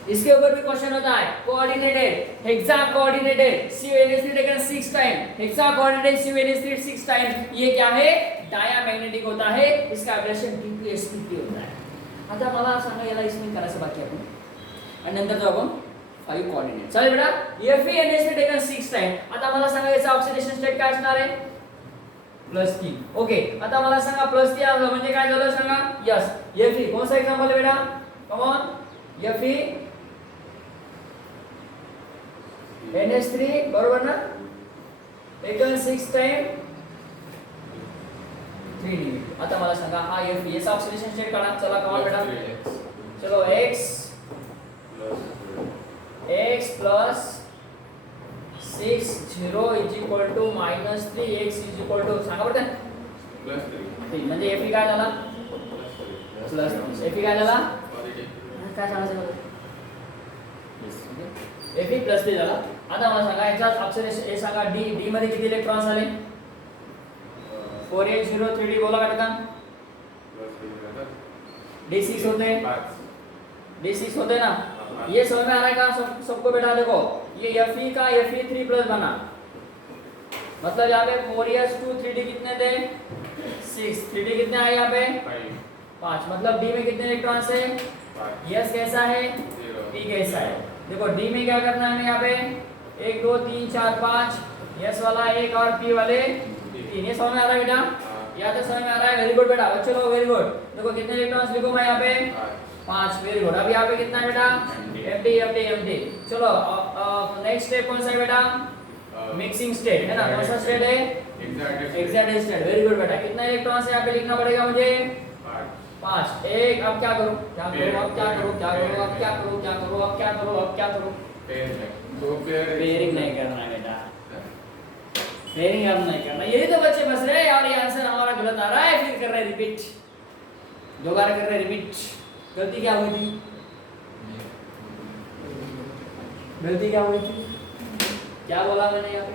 इसके ऊपर भी क्वेश्चन होता है, coordinated hexa coordinated CuNH3 taken 6 time, hexa coordinated CuNH3 6 time, ये क्या है डायमैग्नेटिक होता है, इसका एब्रेशन D2sp3 होता है। आता मला सांगा याला इसमें करायचं बाकी आपण, आणि नंतर जाऊ आपण 5 कोऑर्डिनेट। चला बेटा FeNH3 टेकन 6 टाइम, आता मला सांगा याचा ऑक्सिडेशन स्टेट काय असणार आहे, +3। ओके आता मला सांगा +3 आलं म्हणजे काय झालं सांगा, यस Fe कौन सा एग्जांपल है बेटा, कम ऑन Fe NH3 बरोबर ना, टेकन 6 टाइम 3 डिग्री। आता मला सांगा हा Fe याचा ऑक्सिडेशन स्टेट काढा, चला कम ऑन बेटा, चलो x plus 6 0 is equal to -3, x is equal to सांगा बरं +3 म्हणजे Fe काय झाला, Fe काय झाला, काय सांगायचं Fe +3 झाला। आता मला सांगा याचा ऑक्सिडेशन हे सांगा, D मध्ये किती इलेक्ट्रॉन्स आले, 4803D बोला बेटा, D6 होते ना, ये समझ में आ रहा है का सबको बेटा। देखो ये Fe का Fe3+ बना, मतलब यहाँ पे 4s2 3d कितने थे 6, 3d कितने आए यहाँ पे 5, मतलब D में कितने इलेक्ट्रॉन्स है, S कैसा है P कैसा है। देखो D में क्या करना है हमें यहाँ पे 1 2 3 4 5, S वाला 1 और P वाले 3, ये समझ में आ रहा है बेटा, यहाँ तक समझ में आ रहा है, वेरी गुड बेटा, बच्चों लोग वेरी गुड। देखो कितने इलेक्ट्रॉन्स लिखो मैं यहाँ पे 5, वेरी गुड। अब यहाँ पे कितना है बेटा, empty। चलो नेक्स्ट स्टेप कौन सा है बेटा, मिक्सिंग स्टेट है ना, कौन सा स्टेट है, एग्जैक्ट स्टेट, वेरी गुड बेटा। कितना इलेक्ट्रॉन्स है यहाँ पे लिखना पड़ेगा मुझे 5, एक। अब क्या करूँ, पेयरिंग नहीं करना है बेटा, पेयरिंग अब नहीं करना। यही तो बच्चे फंस रहे हैं और ये आंसर हमारा गलत आ रहा है, फिर कर रहे रिपीट, दोबारा कर रहे रिपीट। गलती क्या हुई थी, गलती क्या हुई थी? क्या बोला मैंने यहाँ पे?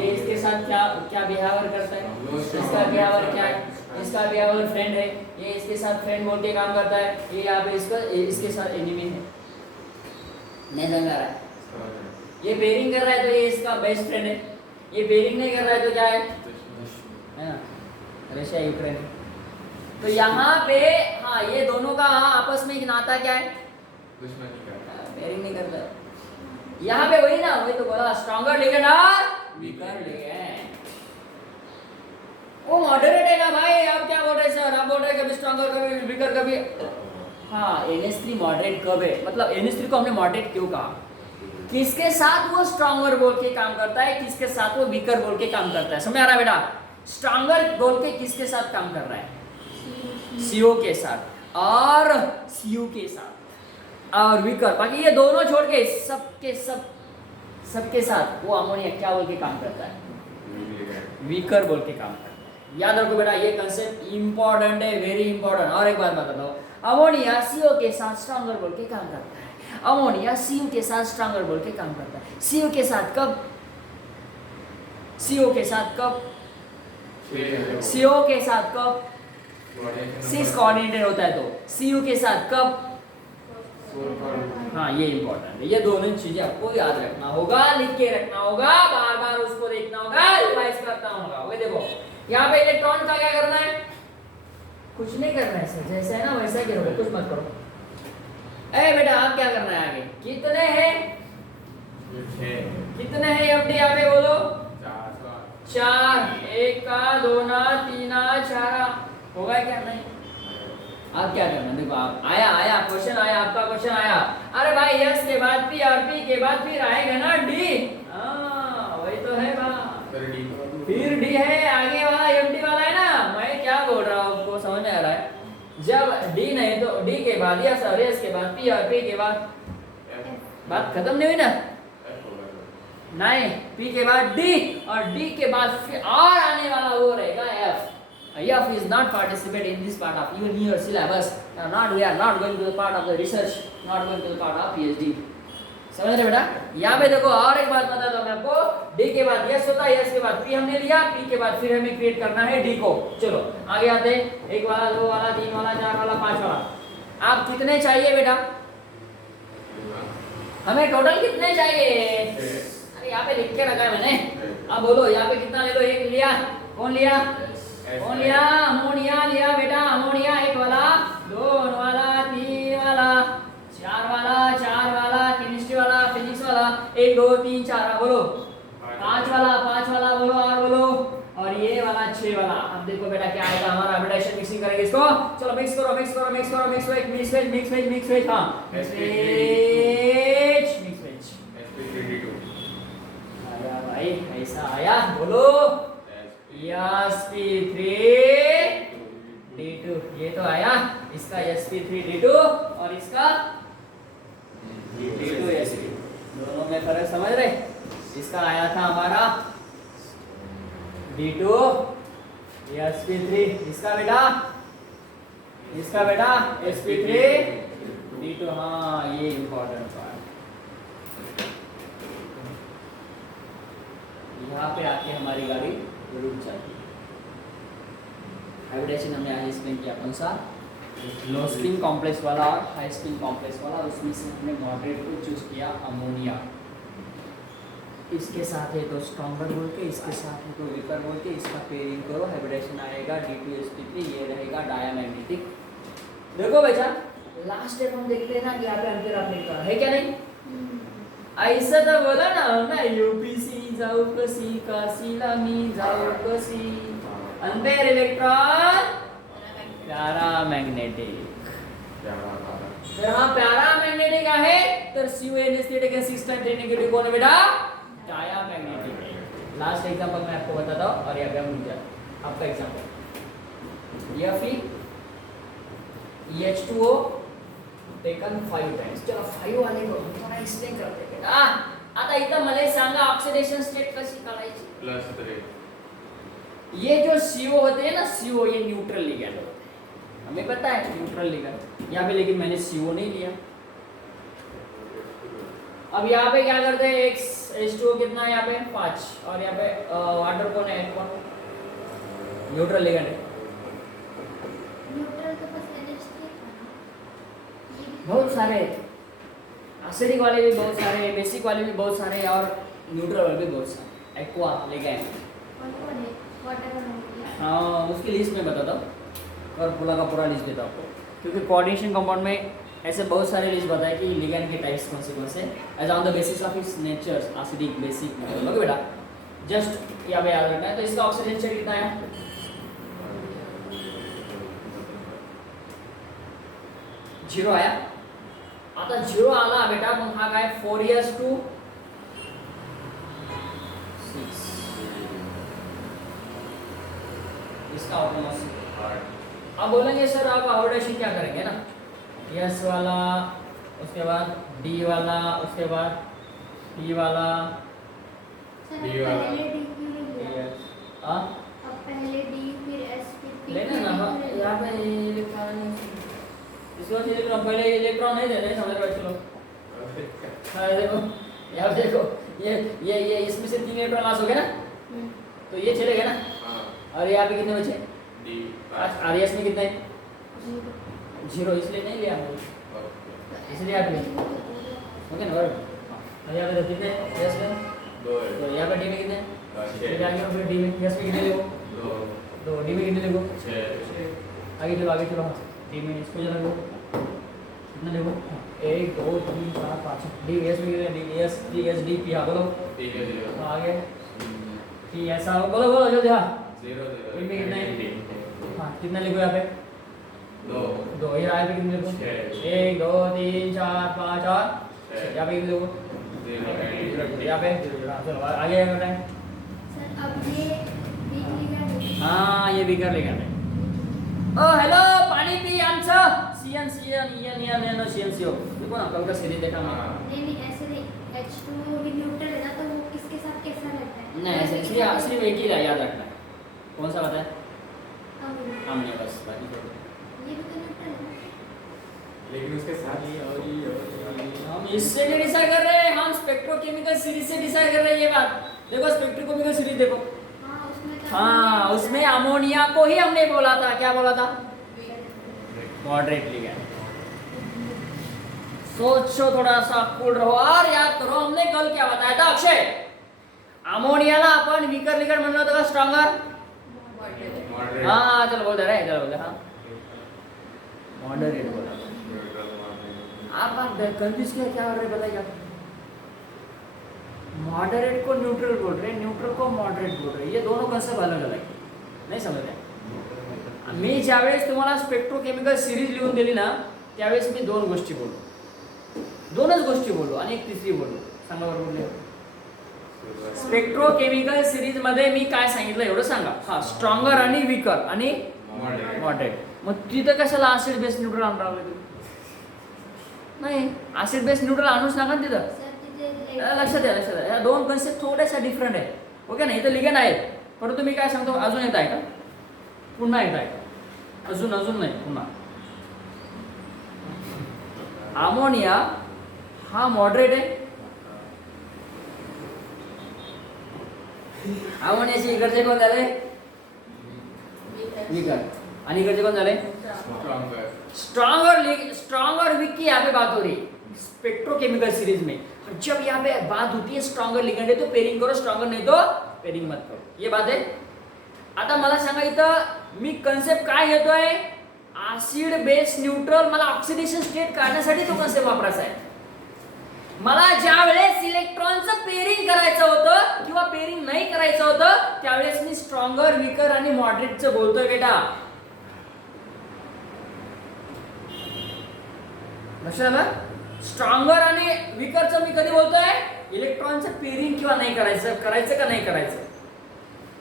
ये इसके साथ क्या क्या बिहेवियर करता है? इसका बिहेवियर क्या है? इसका बिहेवियर फ्रेंड है, ये इसके साथ फ्रेंड बोल के काम करता है, ये यहाँ पे इसके साथ एनिमी है। नहीं समझ आ रहा है? ये पेयरिंग कर रहा है तो ये इसका बेस्ट फ्रेंड है, ये पेयरिंग नहीं कर रहा है तो क्या है ना, रशिया यूक्रेन। तो यहाँ पे हाँ ये दोनों का हाँ आपस में एक नाता क्या है? पेयरिंग नहीं करता। यहाँ पे वही ना, वही तो बोला स्ट्रॉन्गर लिगेंड और वीकर लिगेंड। वो मॉडरेट है ना भाई, आप क्या बोल रहे सर? आप बोल रहे कभी स्ट्रॉन्गर कभी वीकर कभी। हाँ NH3 मॉडरेट कब है, मतलब NH3 को हमने मॉडरेट क्यों कहा? किसके साथ वो स्ट्रॉन्गर बोल के काम करता है, किसके साथ वो वीकर बोल के काम करता है? समझ आ रहा है बेटा? स्ट्रॉन्गर बोल के किसके साथ काम कर रहा है? CO के साथ और CU के साथ और वीकर। बाकी ये दोनों छोड़ के सबके साथ वो अमोनिया क्या बोल के काम करता है? वीकर बोल के काम करता है। याद रखो बेटा, ये कंसेप्ट इंपॉर्टेंट है, वेरी इंपॉर्टेंट। और एक बात बता दो, अमोनिया CO के साथ स्ट्रॉन्गर बोल के काम करता है, अमोनिया CU के साथ स्ट्रॉन्गर बोल के काम करता है। CO के साथ कब? CO के साथ कब? CO के साथ कब? 6 कोऑर्डिनेटेड होता है तो CU के साथ कब? हाँ ये इंपॉर्टेंट है, ये दोनों चीजें आपको याद रखना होगा, लिख के रखना होगा, बार बार उसको देखना होगा, रिवाइज करता होगा। वो देखो यहाँ पे इलेक्ट्रॉन का क्या करना है? कुछ नहीं करना है सर, जैसा है ना वैसा ही करो, कुछ मत करो। ए बेटा आप क्या करना है आगे? कितने हैं? कितने हैं एफडी यहाँ पे बोलो? 4। 1 का 2 ना 3 ना 4 होगा क्या? नहीं। आप क्या करना, देखो आप आया क्वेश्चन आया, आपका क्वेश्चन आया, अरे भाई यस के बाद पी और पी के बाद फिर आएगा ना डी। हाँ वही तो है बा, फिर डी है, आगे वाला एफडी वाला है ना। मैं क्या बोल रहा हूँ आपको समझ में आ रहा है? जब डी नहीं तो डी के बाद यस और यस के बाद पी और पी के बाद बात खत्म नहीं हुई ना? नहीं, पी के बाद डी और डी के बाद फिर और आने वाला वो रहेगा F. F is not participate in this part of even your syllabus. Not we are not going to the part of the research, not going to the part of PhD. समझ रहे बेटा? यहाँ पे देखो और एक बात बता दो मैं आपको, D के बाद यस होता है, यस के बाद P हमने लिया, P के बाद फिर हमें क्रिएट करना है D को। चलो आगे आते हैं, 1 वाला 2 वाला 3 वाला 4 वाला 5 वाला। आप कितने चाहिए बेटा? हमें टोटल कितने चाहिए? अरे यहाँ पे लिख के रखा है मैंने, अब बोलो यहाँ पे कितना ले लो? 1 लिया, कौन लिया? कौन लिया? अमोनिया लिया बेटा, अमोनिया 1 वाला 2 वाला 3 वाला 4 वाला केमिस्ट्री वाला फिजिक्स वाला 1 2 3 4 बोलो 5 वाला बोलो और बोलो, और ये वाला 6 वाला। अब देखो बेटा क्या आएगा हमारा, हाइब्रिडाइजेशन मिक्सिंग करेंगे इसको। चलो मिक्स करो मिक्स वेज हाँ मिक्स वेज आया भाई, ऐसा आया बोलो sp3 d2, ये तो आया इसका sp3 d2 और इसका d2 sp, दोनों में फर्क समझ रहे? इसका आया था हमारा d2 sp3, इसका बेटा sp3 d2। हाँ ये इंपॉर्टेंट पार्ट, यहाँ पे आके हमारी गाड़ी रुक जाती है। हाइब्रिडाइजेशन हमने यहाँ एक्सप्लेन किया कौन सा? लो स्पिन कॉम्प्लेक्स वाला और हाई स्पिन कॉम्प्लेक्स वाला, उसमें से हमने मॉडरेट को चूज किया अमोनिया। इसके साथ है तो स्ट्रॉन्गर बोल के, इसके साथ है तो वीकर बोल के, इसका पेयरिंग करो, हाइब्रिडाइजेशन आएगा D2sp3, ये रहेगा डायमैग्नेटिक। देखो बेटा लास्ट स्टेप हम देखते हैं ना कि यहाँ पे अंतर आप है क्या नहीं? ऐसा तो बोला ना मैं यूपीसी जाऊ कसी काशीला मी जाऊ कसी, अंतर इलेक्ट्रॉन पैरामैग्नेटिक। तर हा पैरामैग्नेटिक आहे तर CuNH3 के 6 टाइम 3 नेगेटिव कौन है बेटा? डायमैग्नेटिक है। लास्ट एग्जांपल मैं आपको बताता हूँ और यहाँ पे हम रुक जाते। आपका example Fe H2O taken 5 times. चलो 5 वाले को थोड़ा एक्सप्लेन करते हैं बेटा। आता इथं मला सांगा ऑक्सिडेशन स्टेट कशी काढायची? +3। ये जो CO होते हैं ना, CO ये न्यूट्रल लिगैंड होते हैं, हमें पता है न्यूट्रल लिगैंड। यहाँ पे लेकिन मैंने CO नहीं लिया। अब यहाँ पे क्या करते हैं, H2O कितना है यहाँ पे 5 और यहाँ पे वाटर कौन है, कौन न्यूट्रल लिगेंड है। न्यूट्रल के पास NH3 था ना, ये भी बहुत सारे एसिडिक वाले भी बहुत सारे, बेसिक वाले भी बहुत सारे और न्यूट्रल वाले भी बहुत सारे। एक्वा लिगेंड कौन है वाटर का नाम लिया। हाँ उसकी लिस्ट में बताता हूँ और पूरा लिस्ट देता हूँ आपको, क्योंकि कोऑर्डिनेशन कंपाउंड में ऐसे बहुत सारे लिस्ट बताए कि लिगेंड के टाइप्स कौन से as on the basis of its nature acidic basic neutral. Okay बेटा, जस्ट यहाँ पे याद रखना है। तो इसका ऑक्सीजन शेयर कितना है, 0 आया। आता 0 आला बेटा, मग हा काय 4s2 6 इसका ऑटोनॉमस। अब बोलेंगे सर आप ऑर्डरेशन क्या करेंगे ना, S वाला, उसके बाद D वाला, उसके बाद P वाला, सर D वाला। पहले D क्यों नहीं लिया? हाँ अब पहले D फिर S फिर P लेना ना। हाँ, यहाँ पे इलेक्ट्रॉन, इसके बाद इलेक्ट्रॉन, पहले इलेक्ट्रॉन नहीं दे रहे समझ रहे बच्चे लोग। हाँ देखो, यहाँ पे देखो, ये इसमें से 3 इलेक्ट्रॉन लॉस हो गए ना, तो ये चले गए ना। और यहाँ पे कितने बचे, RS में कितने, 0, इसलिए नहीं लिया हमने, इसलिए आप ले ओके ना। और यहाँ पे कितने S में, तो यहाँ पे D में कितने, फिर आगे D में S में कितने ले, 2, D में कितने ले, आगे चलो हाँ D में इसको जरा लो, कितना ले, 1 2 3 4 5 D S में कितने, D S D S D P, हाँ बोलो आगे P ऐसा बोलो जल्दी। हाँ P में कितना है, हाँ कितना लिखो यहाँ पे, 2, ये आगे कितने लिखो, 1 2 3 4 5 और यहाँ पे कितने लिखो, यहाँ पे। चलो आगे बताएं। सर अब ये वीक लिगेंड। हाँ ये वीकर लिगेंड है। ओ हेलो पाणी पी आमचं CnCO देखो ना, कल का सीरीज देखा मैं। नहीं ऐसे नहीं, H2O भी न्यूट्रल है ना, तो वो किसके साथ कैसा रहता है? नहीं ऐसे इसलिए सिर्फ एक ही याद रखना है। कौन सा बताए, अमोनिया। हमने बस बाकी तो ये भी तो न्यूट्रल है। लेकिन उसके साथ हम इससे नहीं डिसाइड कर रहे हैं, हम स्पेक्ट्रोकेमिकल सीरीज से डिसाइड कर रहे हैं। ये बात देखो, स्पेक्ट्रोकेमिकल सीरीज देखो, हाँ उसमें तो हाँ उसमें अमोनिया को ही हमने बोला था, क्या बोला था, मॉडरेट लिगेंड। सोचो थोड़ा सा, कूल रहो और याद करो हमने कल क्या बताया था अक्षय, अमोनियाला आपण वीकर लिगेंड म्हणलं होतं का स्ट्रॉंगर। हाँ चलो बोल रहे हाँ मॉडरेट बोला। आप कंफ्यूज क्या हो रहे बताइए। मॉडरेट को न्यूट्रल बोल रहे, न्यूट्रल को मॉडरेट बोल रहे, ये दोनों कॉन्सेप्ट अलग अलग आहे, नाही समजले। मी ज्यावेळेस तुम्हाला स्पेक्ट्रोकेमिकल सिरीज लिहून दिली ना, त्यावेळेस मी दोनच गोष्टी बोललो आणि एक तिसरी बोललो। सांगा बरोबर बोलले, स्पेक्ट्रोकेमिकल सीरीज मध्ये मी काय सांगितलं एवढं सांगा। हा स्ट्रॉंगर आणि वीकर आणि मॉडरेट। मग तिथं कशाला ऍसिड बेस न्यूट्रल आणून राहिले तुम्ही, नाही ऍसिड बेस न्यूट्रल आणूच नका तिथं। सर तिथे लक्षात द्या, या दोन कन्सेप्ट थोड्याशा डिफरंट आहे, ओके ना। इथं लिगेंड आहे, परंतु मी काय सांगतो, अजून येत आहे का, पुन्हा येत आहे का, अजून नाही पुन्हा। अमोनिया हा मॉडरेट आहे, अमोनियाचे इकडचे कोण झाले, वीकर, आणि इकडचे कोण झाले, स्ट्रॉन्गर वीक की यहाँ पे बात हो रही स्पेक्ट्रोकेमिकल सीरीज में। जब यहाँ पे बात होती है स्ट्रॉन्गर लिगेंड है तो पेरिंग करो, स्ट्रॉन्गर नहीं तो पेरिंग मत करो, ये बात है। आता मला सांगा इथं मी कन्सेप्ट काय घेतोय, ऍसिड बेस न्यूट्रल, मला ऑक्सिडेशन स्टेट काढण्यासाठी तो कन्सेप्ट वापरायचा आहे। मला ज्या वेळेस इलेक्ट्रॉनचं पेरिंग करायचं होतं किंवा पेरिंग नाही करायचं होतं, त्यावेळेस मी स्ट्रॉंगर वीकर आणि मॉडरेटचं बोलतोय बेटा, लक्षात आलं। स्ट्रॉंगर आणि वीकरचं मी कधी बोलतोय, इलेक्ट्रॉनचं पेरिंग किंवा नाही करायचं का नाही करायचं।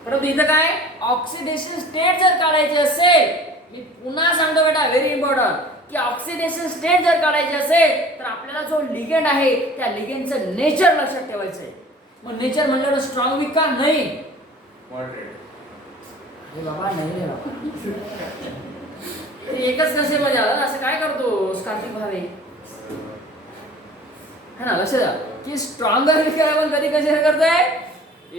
परंतु इथं काय, ऑक्सिडेशन स्टेट जर काढायचे असेल, मी पुन्हा सांगतो बेटा, व्हेरी इम्पॉर्टंट, की ऑक्सिडेशन स्टेट जर काढायचे असेल तर आपल्याला जो लिगेंड आहे त्या लिगेंडचं नेचर लक्षात ठेवायचं आहे। मग नेचर म्हणलं स्ट्रॉंग वीक का नाही, मॉडरेट। अरे बाबा नाही रे बाबा, एकच कसे मध्ये आलं असं काय करतो कार्तिक भावे, है ना, लक्ष द्या। की स्ट्रॉंगर वीकर आपण कधी कन्सिडर करतोय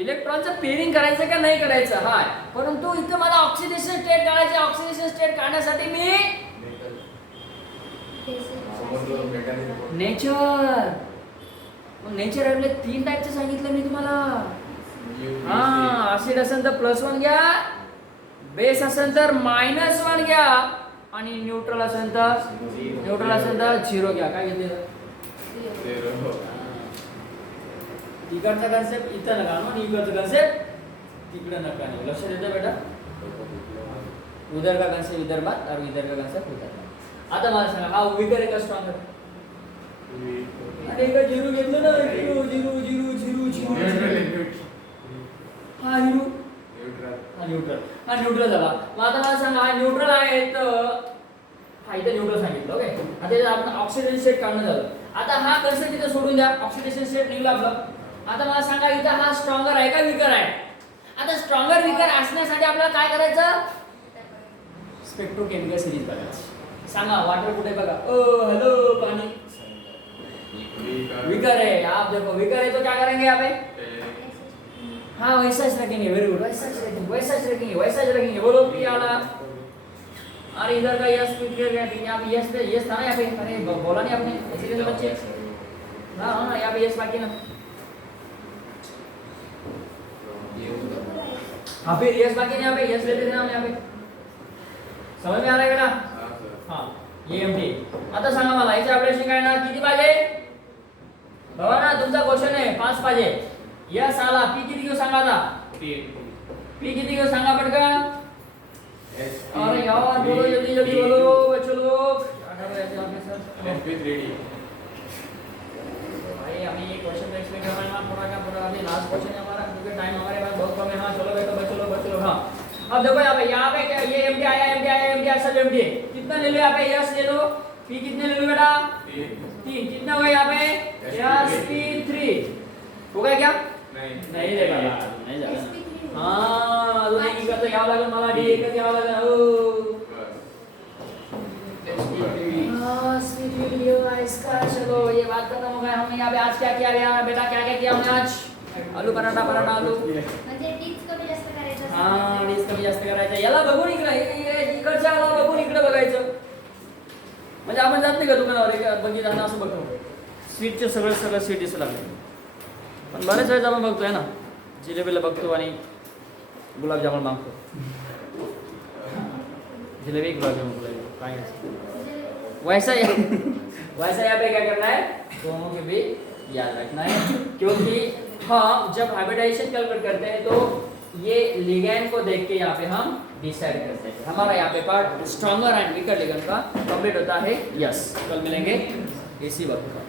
इलेक्ट्रॉनचं पेअरिंग करायचं का नाही करायचं हाय, परंतु इथं मला ऑक्सिडेशन स्टेट काढायचे. ऑक्सिडेशन स्टेट काढण्यासाठी मी नेचर नेचर आपले 3 टाईपचे सांगितलं मी तुम्हाला. हा ऍसिड असेल तर +1 घ्या, बेस असेल तर -1 घ्या आणि न्यूट्रल असेल तर 0 घ्या. काय घेतलं इकडचा कन्सेप्ट इथं नका आणि इकडचा कन्सेप्ट तिकडे नका. लक्ष देतो बेटा. उधर का कन्सेप्ट विदर्भात और इधर का कन्सेप्ट उधर. आता मला सांगा हा वीकर आहे का स्ट्रॉंगर? आणि का 0 घेतलं ना 0 0 0 0 0 हा न्यूट्रल हा न्यूट्रल झाला. मग आता मला सांगा हा न्यूट्रल आहे तर हा इथे न्यूट्रल सांगितलं. ओके आता इथे आपण ऑक्सिडेशन स्टेट काढणं झालं. आता हा कन्सेप्ट इथे सोडून द्या. ऑक्सिडेशन स्टेट निघलं आपलं. आता मला सांगा इथं हा स्ट्रॉंगर आहे का वीकर आहे? आता स्ट्रॉंगर वीकर असण्यासाठी आपल्याला काय करायचं? स्पेक्ट्रोकेमिकल सिरीज बघायची. सांगा वाटर कुठे बघा. हेलो पानी वीकर है. आप देखो वीकर है तो क्या करेंगे यहाँ पे? हाँ वैसा ही रखेंगे. Very good. वैसा ही रखेंगे. बोलो पी आला. अरे इधर का यस क्लियर कर. यहाँ पे यस था ना यहाँ पे. अरे बोला नहीं आपने इसीलिए तो बच्चे. हाँ यहाँ पे यस बाकी ना. हाँ फिर यस बाकी नहीं यहाँ पे. यस लेते थे ना हम यहाँ पे. समझ में आ रहा है बेटा? हाँ ये एमटी. आता सांगा मला याचे ऑपरेशन काय ना किती पाहिजे? बघा ना तुमचा क्वेश्चन आहे 5 पाहिजे. यस आला. पी किती घेऊ सांगा आता. पी किती घेऊ सांगा पटकन. अरे यार बोलो जल्दी जल्दी बोलो बच्चों लोग. भाई अभी ये क्वेश्चन एक्सप्लेन करवाना पूरा का पूरा. अभी लास्ट क्वेश्चन है हमारा क्योंकि टाइम हमारे पास बहुत कम है. हाँ चलो बेटा बच्चों लोग. हाँ अब देखो यहाँ पे क्या ये एमटी आया सब एमटी है. कितना ले लो यहाँ पे? यस ले लो. पी कितने ले लो बेटा? 3. कितना हुआ यहाँ पे? यस पी 3 हो गया क्या? नहीं रे बाबा नहीं जाएगा. हाँ अजून एक इकडचं घ्यावं लागेल मला. डी एकच घ्यावं लागेल. इसका चलो ये बात खत्म हो गया. हमने यहाँ पे आज क्या किया गया बेटा? क्या किया हमने आज? आलू पराठा आलू. म्हणजे टीच कमी जास्त करायचं. हाँ डीज कमी जास्त करायचं. याला बघून इकडच्या याला बघून इकडे बघायचं. म्हणजे आपण जात नाही का दुकानावर बघितलं असं बघतो. स्वीटचे सगळं स्वीट दिसू लागले. पण बरेच वेळेस आपण बघतोय ना जिलेबीला बघतो आणि गुलाबजामुन मागतो. जिलेबी गुलाबजामुन काय वैसा यहाँ पे क्या करना है? दोनों के भी याद रखना है. क्योंकि हाँ जब हाइब्रिडाइजेशन कैलकुलेट करते हैं तो ये लिगैंड को देख के यहाँ पे हम डिसाइड करते हैं. हमारा यहाँ पे part stronger and weaker ligand का कंप्लीट होता है. यस कल मिलेंगे इसी वक्त का.